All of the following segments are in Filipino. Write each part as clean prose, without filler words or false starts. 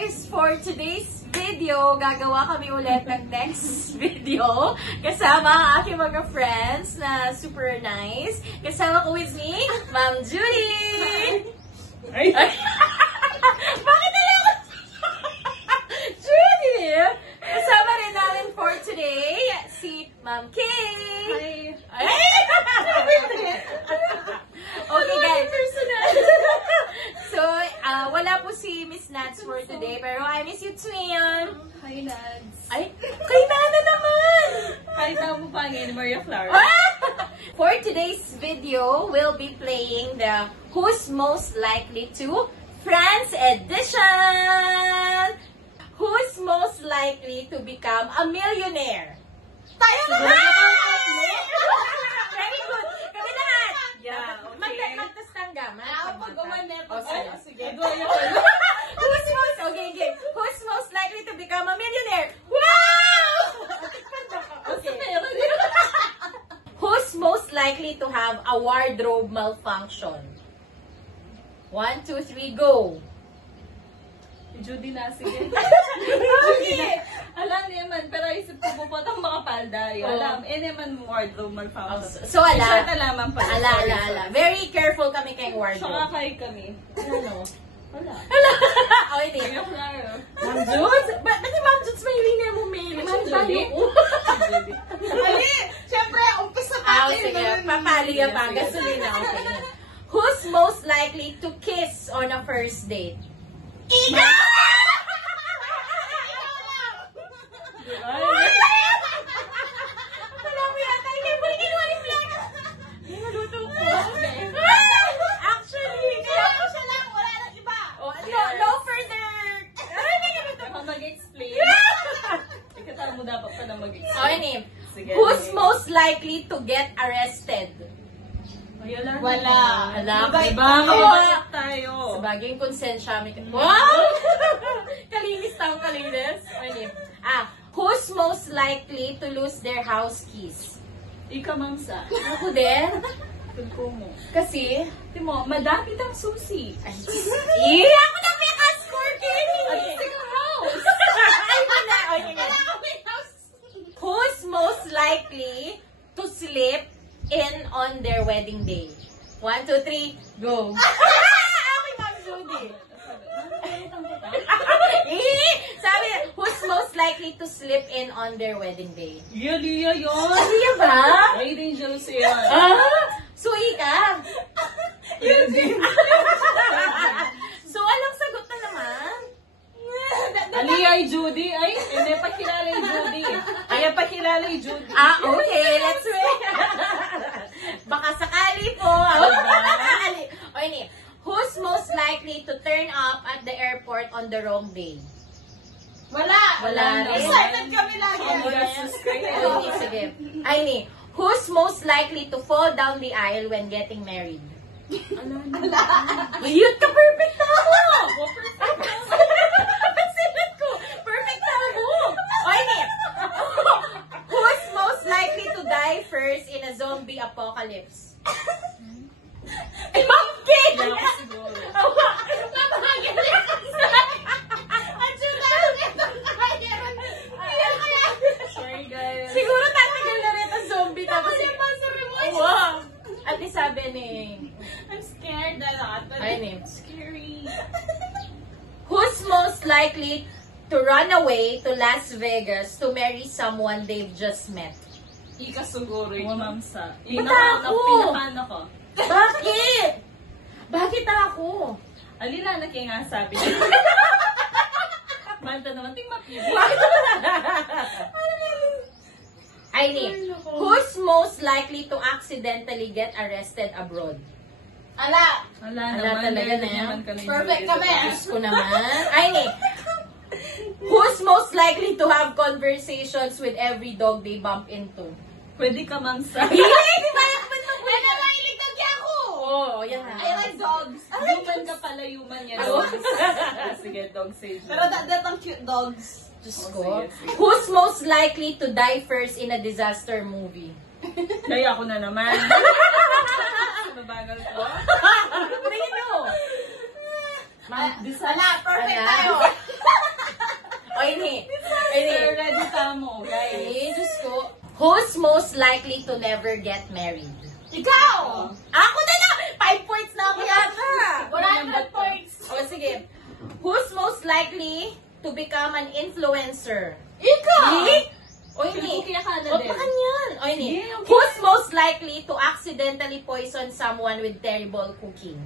guys! For today's video, gagawa kami ulit ng next video kasama ang aking mga friends na super nice. Kasama ko with me, Ma'am Judy! Ay! Bakit na lang? Judy! Kasama rin namin for today, si Ma'am Kay! Hi! Ay! Okay guys. So, wala po si Miss Nats for today, pero I miss you too, Ian. Hi, Nads! Ay, kay Nana naman! Hi, tamo pangin, Maria Clara. For today's video, we'll be playing the Who's Most Likely to France edition! Who's most likely to become a millionaire? Tayo na! Very good! Kami lahat! Yeah, okay. Magtastanggaman. Oh, sige. Who's most, okay. Who's most likely to become a millionaire? Wow! Okay. Who's most likely to have a wardrobe malfunction? 1, 2, 3, go! Judy na, sige. Okay! Alam niya man, pero isip ko po itong mga palda. Alam, naman wardrobe malfunction. So, ala. Short alaman pala. Ala. Very careful kami kay Tsaka wardrobe. kay kami. Ano? Wala. Okay, di. Maria Clara. Ma'am Judes? Ba't si Ma'am Judes may linya mo mail? Ma'am Judy? Judy? Ali! Siyempre, umpisa Sige. Papali ka pa. Gasolina. Okay. Who's most likely to kiss on a first date? Ika! Alam mo yata, hindi mo ginawa yung vlog. Naluto ko. Actually, kaya ko siya lang. Wala nang iba. No further. Ako mag-explain. Ikaw mo dapat pa na mag-explain. Okay, name. Sige. Who's most likely to get arrested? Wala. Iba. Mababalik tayo. Sa bagay yung konsensya. Wow! Kalinis tayong kalinis. Okay, name. Who's most likely to lose their house keys? Ika mangsa. Ako din. Tugko mo. Kasi, Timo, madapit ang susi. ako na may score kayo. Okay. House. Ay, wala. Okay. Who's most likely to sleep in on their wedding day? 1, 2, 3, go. Okay, Ma'am Judy. Sabi, who's most likely to sleep in on their wedding day? Liya yun. Liya ba? Ay, dangerous yun. Suhi ka. So, alang sagot na naman. Aliyah ay Judy. Ay, hindi pa kilala yung Judy. Ay, pa kilala yung Judy. Okay, let's wait. Baka sakali po. Okay, who's most likely to turn up at the airport on the wrong day? Wala rin. Excited kami lagi. Okay, Sige. Ay, who's most likely to fall down the aisle when getting married? Yun ka, perfect na ako! Silat ko! Perfect na ako! Okay, who's most likely to die first in a zombie apocalypse? Pumpkin! Sorry, guys. Siguro tatagal na rin ang zombie tapos wow! At sabi ni I'm scared a lot. But it's scary. who's most likely to run away to Las Vegas to marry someone they've just met? Ika siguro yung mamsa. Ba't ako? Pinakano ko. Bakit? Bakit ako? Alila na kaya nga sabi. Manta naman, ting mapili. Aileen, who's most likely to accidentally get arrested abroad? Ala Ala talaga na yan. Perfect kami. Diyos ko naman. Aileen, who's most likely to have conversations with every dog they bump into? Pwede ka mamsa. Hindi ba yan man mag-iligtag ako? Oo, yan na. I like dogs. Human ka pala, human yan. Dogs. Sige, dog sage. Pero that ang cute dogs. Diyos Oh, ko. sige. Who's most likely to die first in a disaster movie? Kaya ako na naman. Mabagal ko. Tingin nyo. Wala, perfect tayo. likely to never get married? Ikaw! Ako na lang! 5 points na ako yata! 100 points. O sige. Who's most likely to become an influencer? Ikaw! Me? O hindi. Cookie Akala O din. pakan yan? O hindi. Yeah, okay. Who's most likely to accidentally poison someone with terrible cooking?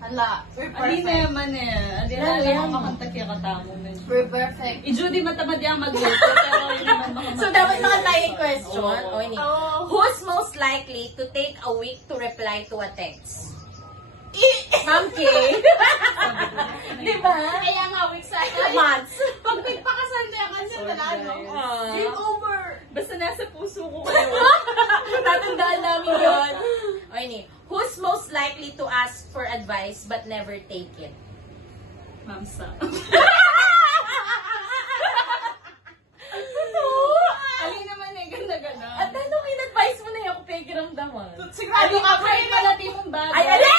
Hala, we're Ali perfect. naman eh. Ali Lalo na yan. lang makanta kaya katamo. We're perfect. I-Judy matamad yung magluto, pero yun naman mga So, dapat mga tayo question. Oo. O hindi. Oh. Who's most likely to take a week to reply to a text? Ma'am K. Di ba? Kaya nga, week sa Months. Pag nagpakasal na yung kanya, wala, no? Ah. Game over. Basta nasa puso ko kayo. Tatandaan namin yun. O ini. Who's most likely to ask for advice but never take it? Mamsa. Totoo? Ali naman eh, ganda-ganda. At ano in-advise mo na yung ako pakiramdaman? Sigurado ka pa rin. palati mong bagay. Ay, alin!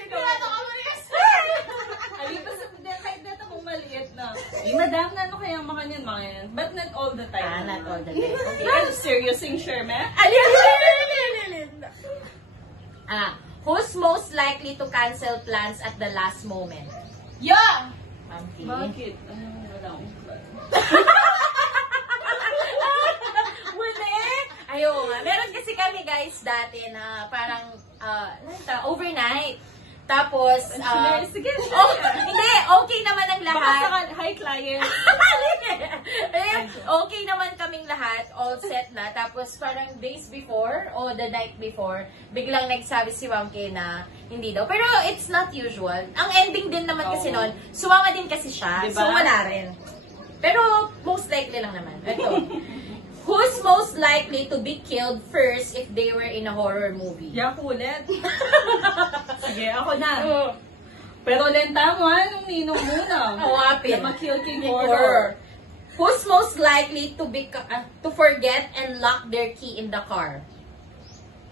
Sigurado ka pa rin. Ali, basta kahit dito kung maliit na. Eh, madam, ano kaya makanyan? But not all the time. Ah, not all the time. Okay. I'm serious, sing sure, me? Alin! Ah, who's most likely to cancel plans at the last moment? Yeah! Ma'am P. Bakit? Wala akong plan. Muli? Ayaw nga. Meron kasi kami guys dati na parang overnight. Tapos, Sige, hindi, okay naman ang Baka lahat. sa hi, client. Okay naman kaming lahat, all set na. Tapos parang days before, o the night before, biglang nagsabi si Ma'am K na hindi daw. Pero it's not usual. Ang ending din naman kasi Oo. nun, sumama din kasi siya. Diba? So wala rin. Pero most likely lang naman. Ito. Who's most likely to be killed first if they were in a horror movie? Yak ulit. Sige, ako na. Pero lenta mo, anong ninong muna? Awapin. Na ma-kill king Horror. horror. Who's most likely to forget and lock their key in the car?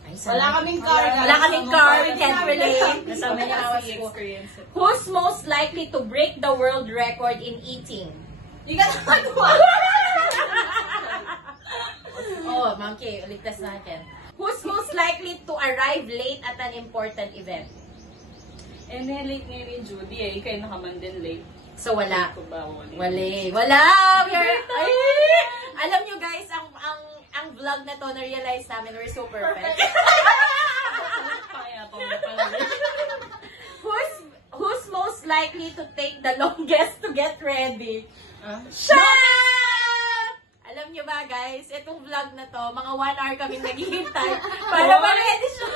Ay, Wala kaming car. Wala kaming car. We can't relate. Nasama niya Nasabi kasi ko. experience it. Who's most likely to break the world record in eating? Ikaw naman mo. Oh, Ma'am K, uligtas natin. Who's most likely to arrive late at an important event? Eh, late ngayon ni Judy eh. Ikaw nakaman din late. So, wala. Ko ba? Wala. Wala! Ay! Alam nyo guys, ang vlog na to, na-realize namin, we're so perfect. Kaya pa mo pala. Who's most likely to take the longest to get ready? Ah? Siya! Alam nyo ba guys, itong vlog na to, mga 1 hour kaming naghihintay para ma-ready siya.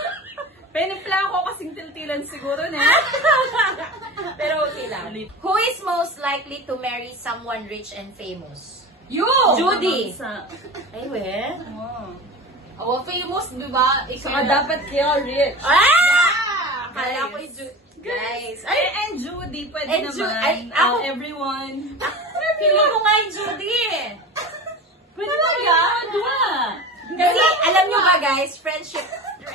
Penimpla ako kasing tiltilan siguro na. Pero okay lang. Who is most likely to marry someone rich and famous? You! Judy! Sa... Ay, we? Wow. Oh, famous, di ba? Ikaw Saka dapat kayo rich. Ah! Akala ko Guys. yung Judy. Guys. Ay, Ay, and Judy, pwede And naman. Ju- ay, ako- Everyone. feeling ko nga yung Judy eh. Pwede talaga? Dua. Kasi, alam nyo ba guys, friendship,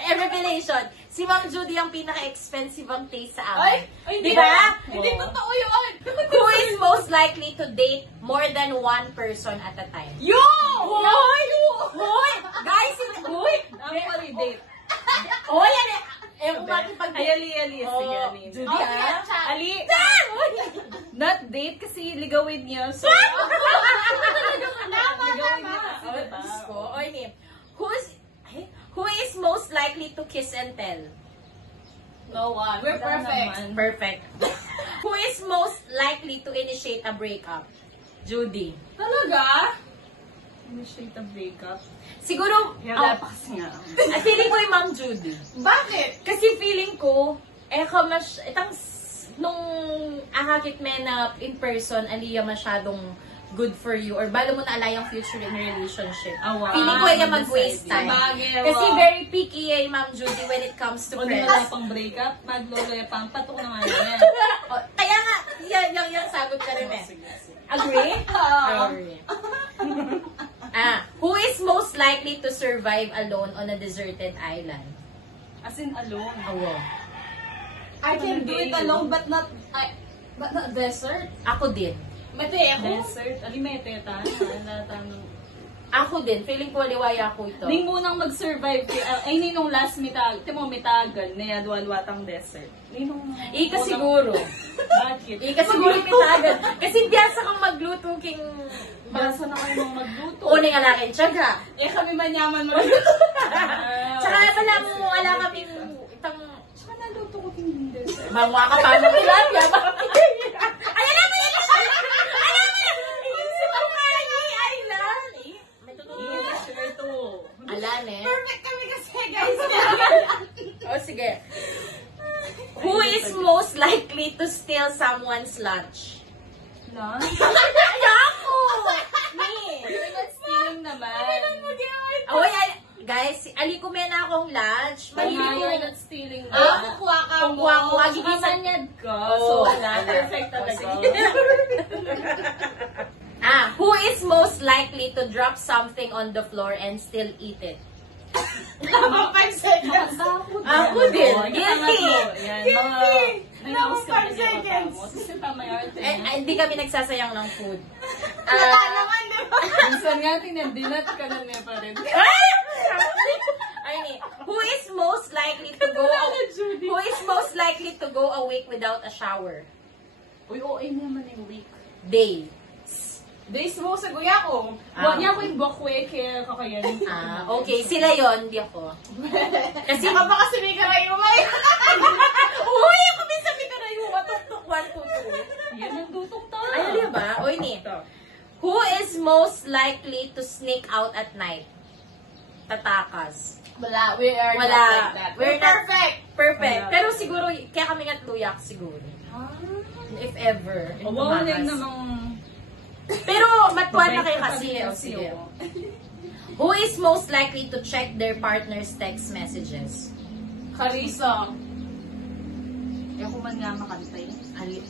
revelation, si Ma'am Judy ang pinaka-expensive ang taste sa amin. Di ba? Hindi totoo yun. Who is most likely to date more than one person at a time? You! Hoy! Hoy! Guys, hoy! Ako pa date. Hoy, yan eh! Eh, kung makipag- Ay, ali. Sige, Oh, ali. Judy, Okay, ah. chat. Ali, Chan! Hoy! not date kasi ligawin niya. So, Tama, ligawin tama. niya kasi, Oh, diba? Diyos ko. Oy, Nim. Who is most likely to kiss and tell? No one. We're Wala perfect. naman. Perfect. Who is most likely to initiate a breakup? Judy. Talaga? Initiate a breakup. Siguro, Wala pa kasi nga. feeling ko yung Ma'am Judy. Bakit? Kasi feeling ko, nung akakit me na in person, aliya masyadong good for you or balo mo na alay ang future in a relationship. Wow. Feeling ko ay mag-waste time. Sabagay, Kasi wow. very picky ay Ma'am Judy when it comes to Kung friends. wala pang breakup, magloloya pang patok naman yan. Oh, kaya nga, yung sagot ka rin eh. Agree? Agree. Who is most likely to survive alone on a deserted island? As in, alone. Awo. I can do it alone, but not desert. Ako din. Mate, ako. Desert. Alimete, tayo. Wala tanong. Ako din, feeling ko liwaya ko ito. Ning munang mag-survive, ay ninong last mitag, timo mitagal, niya duwalwatang desert. Ninong... Ika siguro. Bakit? Ika siguro mitagan. Kasi biyasa kang magluto king... Basa na kayo mong magluto. Una nga lakin, tiyaga. Eh, kami manyaman magluto. Tsaka wala mo, wala kami itang... Tsaka naluto ko king desert. Mangwa ka pa mo tilapia. Ayan na! Ayan na! Iisip ko nga ni Aylan. May tutuloy. Sure to. Alan eh. Perfect kami kasi, guys. O sige. Who is most likely to steal someone's lunch? Lunch? Ayako! Me! You're not stealing naman. Guys, ali ko na akong lunch. You're Malili not stealing Ah, naman. kukuha ka mo. Kukuha ko. Gigisanyad ka. Oo. So, wala. Perfect talaga. Who is most likely to drop something on the floor and still eat it? Habang 5 seconds. Ako din. Guilty. Yan, Guilty. mga... Nanaus ka 5 seconds. Kasi tama yung arte. Hindi kami nagsasayang ng food. Wala naman, di ba? Minsan nga, tinandinat ka na niya pa rin. Who is most likely to go a week without a shower? Uy, OA naman yung week. Day. Days mo sa guya ko. Huwag niya ko yung bokwe kaya kakayanin. Okay. Sila yon, di ako. Kasi ka ba kasi may karayumay? Uy, ako minsan may karayuwa. Tuk-tuk, 1, 2, 2. Yan ang dutong to. Ay, di ba? Uy, ni. Who is most likely to sneak out at night? Tatakas. Wala, we are Wala. not like that. We're We're not- perfect. Perfect. Wala. Pero siguro, kaya kami nga luyak siguro. If ever. in Wow, tumakas. din namang... Pero matuwa na kayo kasi. O, sige. Who is most likely to check their partner's text messages? Carissa. Ako man nga makantay.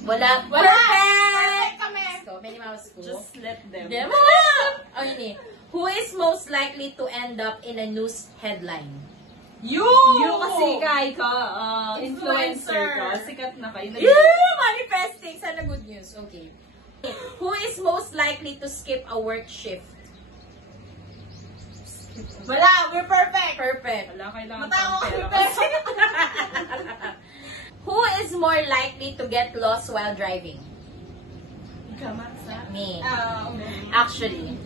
Wala. Wala. Perfect! Perfect kami. So, Minnie Mouse ko. Just let them. Diba? O, yun eh. Who is most likely to end up in a news headline? You! You kasi kay ka, influencer ka, sikat na kayo. Manifesting! Sana good news. Okay. Who is most likely to skip a work shift? Wala, we're perfect. Perfect. Wala kailangan Matawa pang kami, pera. perfect. Who is more likely to get lost while driving? Kamatsa. Me. Okay. Actually.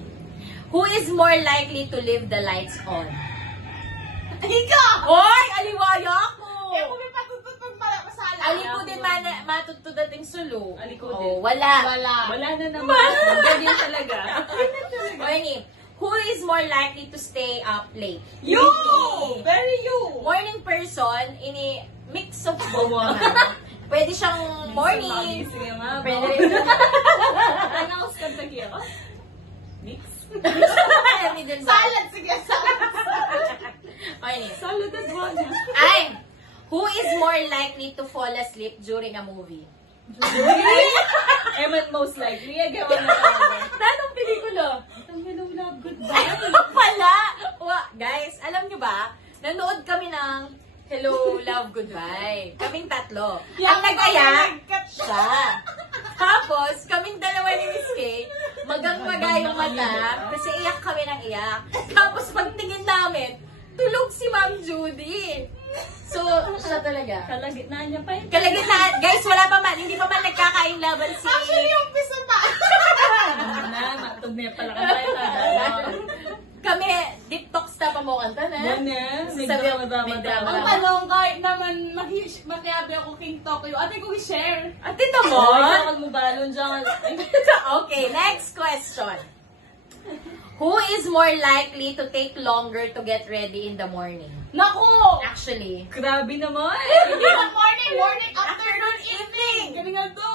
Who is more likely to leave the lights on? Ikaw! Hoy! Aliwaya ko! Eh, kung may patututog pala masala. Aliko din matutudating sulo. Aliko Oh, din. wala. Wala. Wala na naman. Ganyan talaga. O, yun eh. Who is more likely to stay up late? You! Very you! Morning person, ini mix of both naman. Pwede siyang morning. Sige nga. Pwede Pwede. rin. Announce ka tagiya ka? Mix? Middle bar. Salad, sige, salad. O, yun eh. Salad at one. Ay! Who is more likely to fall asleep during a movie? Eman most likely. Agawan na talaga. Tanong pelikula. Ang hello love, goodbye. Pala! Guys, alam nyo ba? Nanood kami ng Hello, Love, Goodbye. Kaming tatlo. Ang nag-aya, siya. Tapos, kaming dalawa ni Miss Kay, magang-maga yung mata, kasi iyak kami ng iyak. Tapos, pagtingin namin, tulog si Ma'am Judy. So, siya talaga. Kalagitnaan niya pa yun. Kalagitnaan, guys, wala pa man, hindi pa man nagkakain laban si... Actually, yung pisa pa. Matog niya pala ka tayo. Kami, deep talks na pamukanta na. Yan eh. May Sabi- drama-drama may Ang drama. drama. tanong, kahit naman matiyabi ako King Tokyo, ate ko i-share. At ito mo? Oh, diyan mo balon dyan. Okay, next question. Who is more likely to take longer to get ready in the morning? Naku! Actually. Grabe naman. Hindi na morning, afternoon, evening. Galingan to.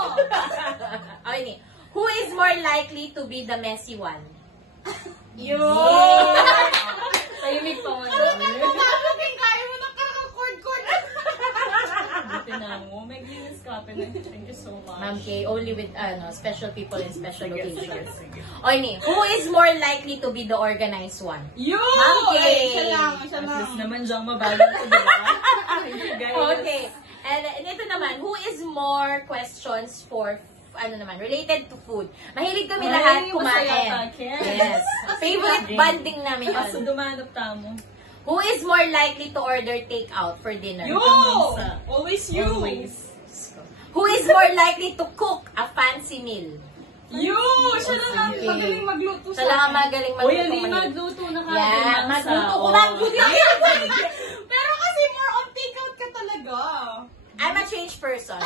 Okay, ni. Who is more likely to be the messy one? Yun! Tahimik pa man. Kapag kaya mo ng kaka-cord-cord. Buti na mo. May glinis ka. Thank you so much. Ma'am K, only with special people in special Sige, occasions. sige. Okay, ni. Who is more likely to be the organized one? Yun! Ma'am Kay. Ay, isa lang. At least naman dyan mabalon ko, di ba? Thank you, guys. Okay. And ito naman, who is more questions for related to food. Mahilig kami Ay, lahat masaya kumain. ka, Ken. Yes. Favorite banding namin Kaso yun. dumanap tamo. Who is more likely to order takeout for dinner? You! Always you! Always. Who is more likely to cook a fancy meal? You! Siya na lang. Okay. Magaling magluto Siya lang ang magaling magluto. Uy, Ali, mahilig. magluto na ka. Yeah, magluto ko. Oh. Magluto. Pero kasi more on takeout ka talaga. I'm a changed person.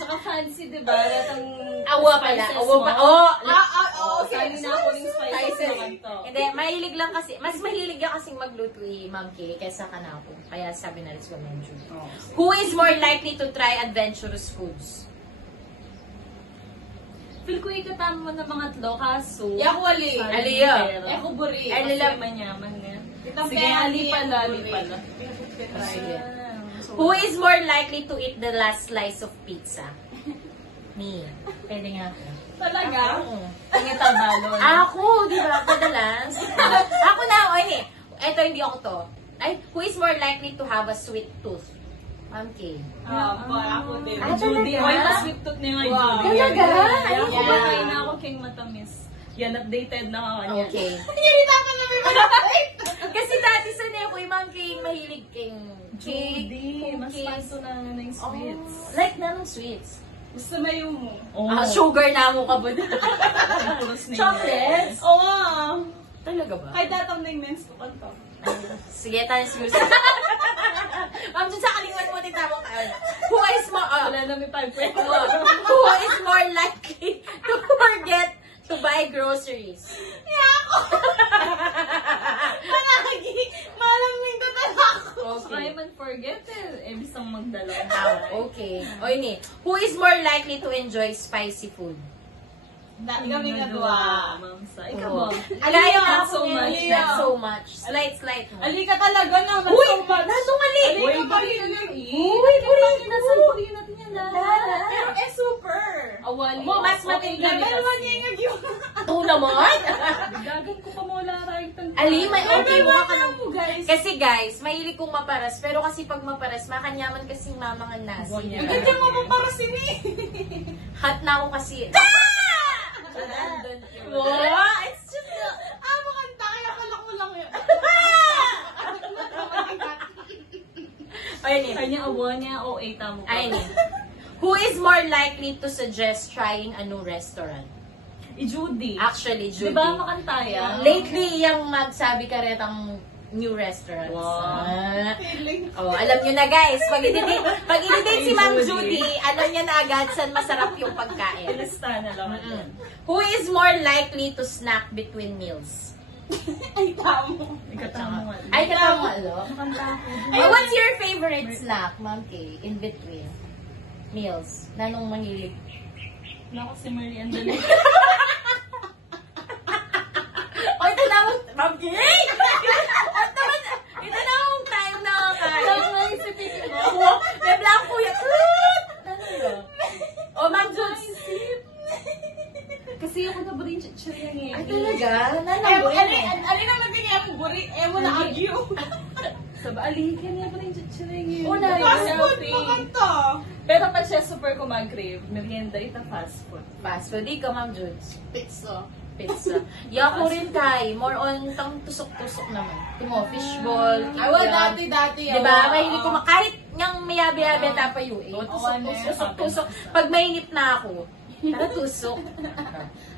Saka fancy, di ba? Latang Awa pala. spices Awa mo. pa. Oh, Okay. Sali na ako ng spices naman to. Hindi, mahilig lang kasi, mas mahilig yan kasing magluto Ma'am Kay kaysa ka na ako. Kaya sabi na rin ko medyo. Who is more likely to try adventurous foods? Feel ko ikatama mo ng mga tlo, kaso... Yaku Ali. Aliyo. Yaku Buri. Ali lang. Manyaman nga. Kitang Sige, pera, Ali pala, Ali Buri. pala. Sige. So, Who is more likely to eat the last slice of pizza? Me. Pwede nga ako. Talaga? Oo. Tingin tabalo. Ako, di ba? Padalas. Ako na, o ini. Eto, hindi ako to. Ay, who is more likely to have a sweet tooth? Ma'am Kay. Ako din. Ah, Judy, talaga? ay, pa-sweet tooth niya nga, Wow. Judy. Talaga? Ay, ako Yeah. ba kayo na ako king matamis. Yan, updated na ako kanya. Okay. Hindi naman na may malapit. Kasi dati sanay ako yung Ma'am Kay, mahilig king Judy, mas cookies. panso na nga ng sweets. Oh, like na ng sweets. Gusto mayo mo. Oh. Sugar na mo ka ba? Chocolates? Oo. Talaga ba? Kahit datang na yung men's ko kanto. Sige, tayo siguro. Ma'am, dun sa kalingan mo, titamang tayo. Who is more, Wala na may 5 pesos. who is more likely to forget to buy groceries? Palagi. Malamig na talaga ako. Saka yung man forget eh. Bisang magdala. Okay. O ini, who is more likely to enjoy spicy food? Kami nga dua. Ma'am Sa. Ikaw ba? Alayo Not ako so much. eh. Not so much. Slight mo. Ali ka talaga na. Uy! Nasumali! Ali Uy, ka pa bali rin na yung Uy, bali! Nasaan po rin natin yan lahat? Pero super. Awali. Mo, mas matigil Level kasi. 1 yung nag-yun. Ito naman? Gagan ko pa mawala tayo. Ali, may okay mo ka lang. mo guys. Kasi guys, mahilig kong maparas. Pero kasi pag maparas, makanyaman kasing mamang ang nasi. Ganyan. Diba? Ganyan mo pa para sini. Hot na ako kasi. Wow! Wow! It's just Makanta. Kaya kalak mo lang yun. Ayun eh. Kanya awa niya o 8 mo. Ayun eh. Who is more likely to suggest trying a new restaurant? Judy. Actually, Judy. Diba makanta yan? Lately, yung magsabi ka rin ang new restaurants. Wow. Feeling. Alam nyo na guys, pag i-date si Ma'am Judy. Judy, alam niya na agad saan masarap yung pagkain. Ilista na lang. Who is more likely to snack between meals? Ay, tamo. Ikatama nga. Ay, katamalo. Makanta ako. What's your favorite snack, Ma'am Kay, in between meals? Nanong mahilig? Naku si Marian Dali. O, ito na mo, Ma'am Kay! Ito na mong time na kakain. May blanco yan. O, Ma'am Jules. Kasi ako na ba rin chichirya niya. Ay, talaga? Ali na naging ako buri. Mo na agyo. Sabi, alihin niya ba rin chichirya niya. Una, Fast food makanta. Pero pa siya super kumagrave. Merienda ita fast food. Fast food. Di ka, Ma'am Jules. Pizza. Pizza. Yako rin kay. More on tang tusok-tusok naman. Timo, fishball. Awa, dati. Diba? Mahilig ko kahit ngang mayabi-yabi ang tapayo eh. Tusok-tusok. Pag mainit na ako, tara tusok.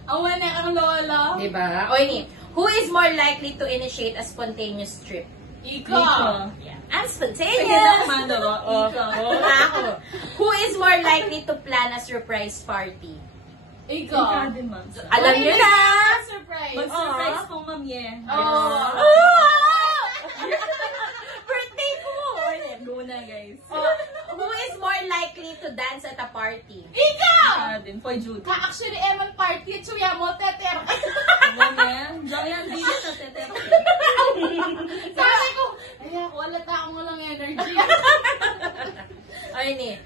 Awa na ang lola. Diba? O ini, who is more likely to initiate a spontaneous trip? Ika. I'm Sige na spontaneous! kumanda ba? Ika. Ako. Who is more likely to plan a surprise party? Ika Ika. din, ma'am. Alam niyo na! Surprise. Mag-surprise po, ma'am, Oh. Birthday ko! Go na, guys. Who is more likely to dance at a party? Ika! Ika din. For Judy. Actually, Eman party. Chuya mo, teter. Ganyan. Diyan yan. Di na teter. Sabi ko, ay, wala ta akong walang energy. Ayun eh.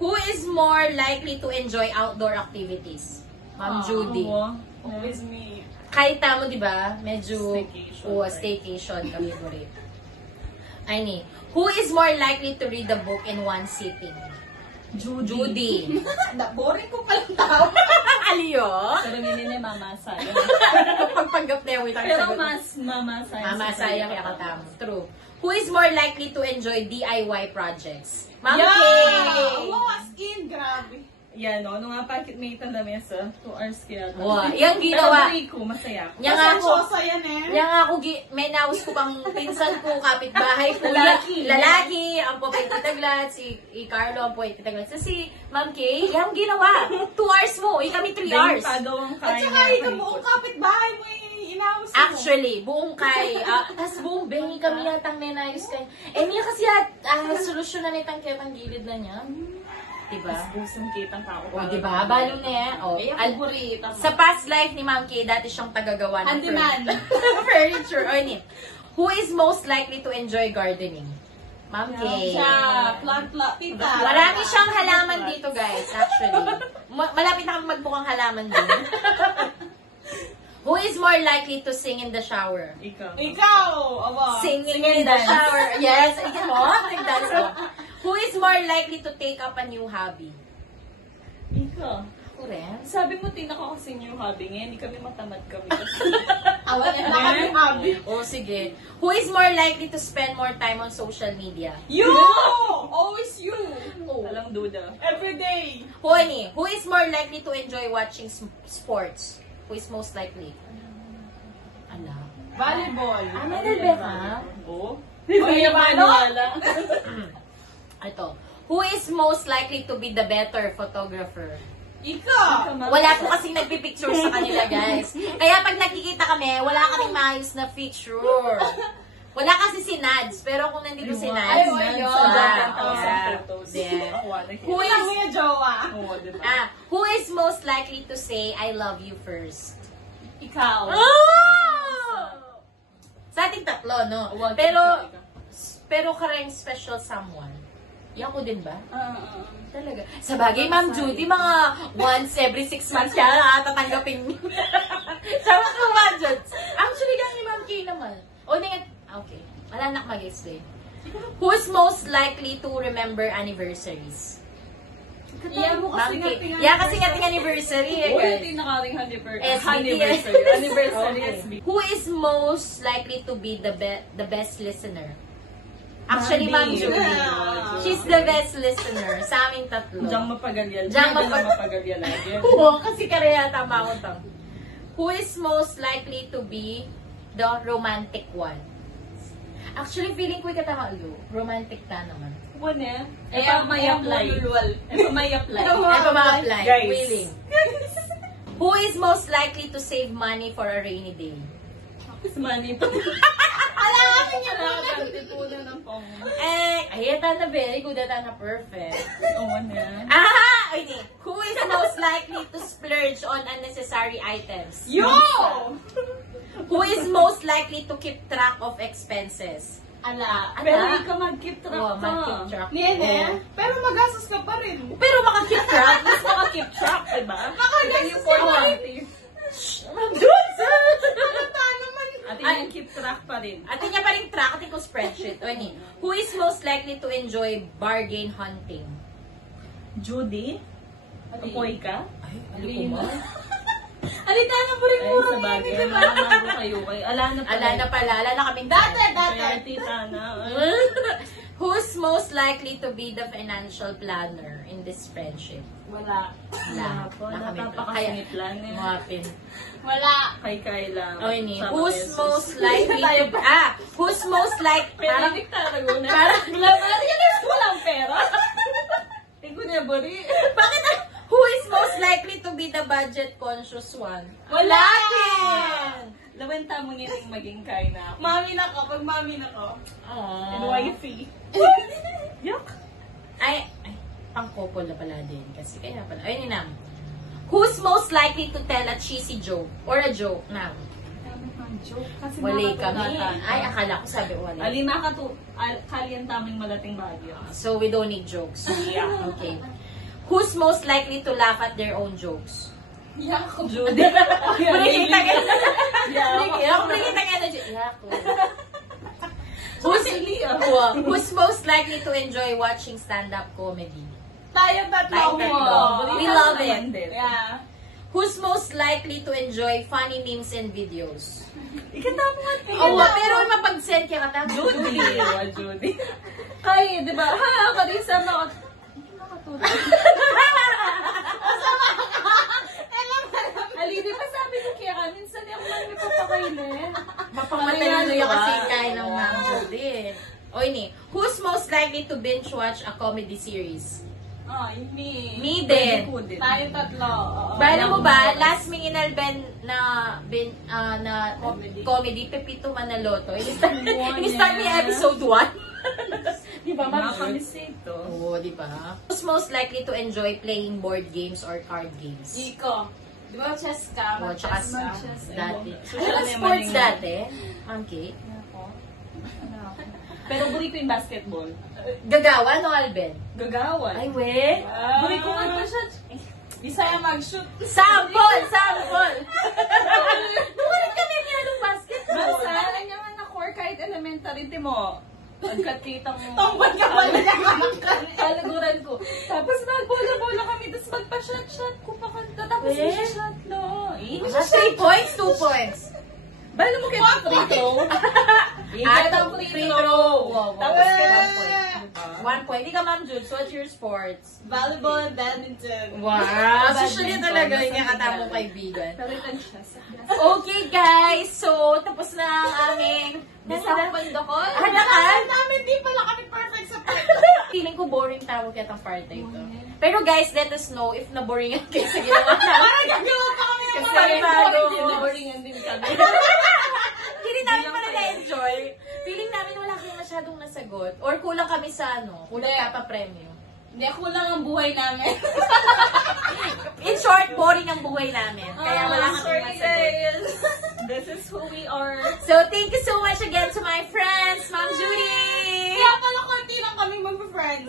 Who is more likely to enjoy outdoor activities? Ma'am Judy. Always me. Kahit tamo, di ba? Medyo Staycation. staycation kami po rin. Ayun eh. Who is more likely to read a book in one sitting? Judy. Boring ko palang tao. Aliyo? Pero nini Mama Saya. Pagpanggap na yung witang Pero sagot. mas Mama Saya. Mama Saya kaya katamo. True. Who is more likely to enjoy DIY projects? Ma'am Yeah! Kay! Oh, as in, grabe. Yan, no? Nung nga pakit may itang lamesa, 2 hours kaya. Wow, yung ginawa. Pero ko, masaya ako. Yang ako, Chosa yan eh. yang ako, may naus ko pang pinsan ko, kapitbahay ko. Lalaki. Lalaki, ang po kay Tita Glad, si Carlo, ang po kay Tita Glad. So, si Ma'am Kay, yung ginawa. 2 hours mo, kami 3 hours. Pagawang At kaya saka ikaw buong kapitbahay mo inawos mo. Actually, buong kay, tas buong bengi kami yatang nenayos kay. Niya kasi solusyon na nitang kitang gilid na niya. Diba? Busong kitang tao. O, diba? Balo na yan. O, Kaya paborito mo. sa past life ni Ma'am Kay, dati siyang tagagawa ng Handyman. furniture. O, ini. Who is most likely to enjoy gardening? Ma'am Kay. Siya, plant, tita. Marami siyang halaman dito, guys, actually. Malapit na kami magbukang halaman din. Who is more likely to sing in the shower? Ikaw. Ikaw, awa. Singing Sing and in the dance. shower. Yes, ikaw mo. Nag-dance mo. Who is more likely to take up a new hobby? Ikaw. Ako rin. Sabi mo, tinaka kasi yung hobby ngayon. Hindi kami matamad kami. Awa niya na kami habi. O, sige. Who is more likely to spend more time on social media? You! Always you! Walang duda. Every day. Who is more likely to enjoy watching sports? Who is most likely? Ala. Volleyball. Ano Rebecca? Oo. Oy, Hindi ano? maniwala. Ito. Who is most likely to be the better photographer? Ikaw! Wala po kasing nagpipicture sa kanila, guys. Kaya pag nakikita kami, wala kaming maayos na picture. Wala kasi si Nads, pero kung nandito si Nads, Ay, yun. Who Wala mo is, yung jowa. who is most likely to say, I love you first? Ikaw. Sa ating tatlo, no? Pero kareng special someone. Yan ko din ba? Talaga. Sa bagay, Ma'am Judy, mga once every 6 months kaya nakatatanggapin niyo. Sama ko, Ma'am Judy. Actually, gang ni Ma'am Kay naman. O, okay. Wala na mag-explain. Who's most likely to remember anniversaries? Iya mo kasi Ma'am Kay. nga Yeah, kasi nga ting anniversary eh, Oo, guys. hindi nakaring anniversary. SBT. Anniversary Okay. SB. Who is most likely to be the best listener? Actually, Ma'am Judy. She's the best listener sa aming tatlo. Diyang mapagalyal. Diyang mapagalyal lagi. Oo, kasi kaya tama ko to. Who is most likely to be the romantic one? Actually, feeling ko ikatama ulo. Romantic ta naman. Wane? Eh, may apply. May apply. Ito ma-apply. Guys. Willing. Who is most likely to save money for a rainy day? Is money pa. Alamin niya na. Tipunan ng pong. Ayata na very good at na perfect. Oo na. Okay. Who is most likely to splurge on unnecessary items? Yo! Who is most likely to keep track of expenses? Ala. Pero ikaw mag-keep track Oo, ka. mag-keep track. Nene, pero magastos ka pa rin. Pero maka-keep track. Mas maka-keep track, diba? Makagastos Yung ka pa rin. 420. Ano naman? At yung keep track pa rin. Atin niya pa rin track, atin ko spreadsheet. O, ini. Who is most likely to enjoy bargain hunting? Judy? Apoy ka? Ay, ano ko ba? Alita na po rin Ay, mura sa niya. bagay. Di ba? Namago kayo. Ala na pala. Ala na pala. Ala na kaming Dati. Kaya tita na. Who's most likely to be the financial planner in this friendship? Wala. Wala. Po, Wala kami. napapakasingit lang eh. Mga pin. Wala. Kay lang. O, ini. Sama Who's beses. most likely to... Who's most likely... Pero Parang... hindi ka naguna. Parang... Walang pera. Tingko niya, Bori. Bakit? Who is most likely to be the budget conscious one? Wala. Lawenta mo nga rin maging kain na ako. Mami na ko. Pag mami na ko. NYC. Yuck. Ay, pang-couple na pala din. Kasi kaya pala. Ayun yun namin. Who's most likely to tell a cheesy joke? Or a joke na? Kasi Wali kami. nakatulatan. Ay, akala ko sabi wali. Alina ka to. Kalian taming malating bagyo. So, we don't need jokes. Yeah. Okay. Who's most likely to laugh at their own jokes? Yako. Judy. Prekita ka na. Yeah. Prekita ka na. Yako. Who's Who's most likely to enjoy watching stand-up comedy? Tayong tatlo Tayong mo. tatlo. We love it. Yeah. Who's most likely to enjoy funny memes and videos? Ikata mo nga, Oo, pero mapag-send ka kata. Judy. Judy. Kay, di ba? Ha, Karisa, nakatulog. Ali, di ba sabi ko kaya ka, minsan di ako lang napapakainin. Mapamatalo yung kasi kaya ng Ma'am Judy. O ini, who's most likely to binge watch a comedy series? Oh, hindi. Me din. Tayong tatlo. Oo. Bala mo ba, last ming inalben na comedy, Pepito Manaloto. Inistan ni episode 1. Di ba, Ma'am Judy? Nakakamisito. Oo, di ba? Who's most likely to enjoy playing board games or card games? Iko. Di ba chess ka? Oo, tsaka Mag-chess ka. dati. Social Ano media sports maling- dati? Ma'am Kate? Pero buli ko yung basketball. Gagawa no, Alben? Gagawan. Ay, we? Buli ko nga pa siya. Isaya mag-shoot. Sample! Sample! Bukulit kami niya ng basketball. Basta, naman na core kahit elementary, di mo. Pagkatita mo. Tungkol ka pala Talaguran ko. Tapos magbola-bola kami, tapos magpa-shot-shot ko pa kanta. Tapos Eh? i-shot no. 3 points, 2 points. Bala mo kayo free throw. Atong free throw. Tapos kayo 1 Eh. point. 1 point. Ikaw, Ma'am Jules, what's your sports? Volleyball and badminton. Wow! Social Badminton. talaga yung nakatamong kaibigan. Palitan siya sa Okay, guys. So, tapos na ang aming Disappoint ako. Hanakan? Namin di pala kami perfect sa part. Feeling ko boring tawag yata ang part na ito. Pero guys, let us know if naboringan kayo sa ginawa namin. Gagawa pa kami ng Kasi mga bago. Naboringan din kami. Hindi namin pala na-enjoy. Feeling namin wala kayong masyadong nasagot. Or kulang kami sa kulang Hindi. papa-premyo. Hindi, kulang ang buhay namin. In short, boring ang buhay namin. Kaya wala kami Sorry, masagot. guys. This is who we are. So, thank you so much again to my friends, Ma'am Judy! Kaya pala konti lang kami mag-friends.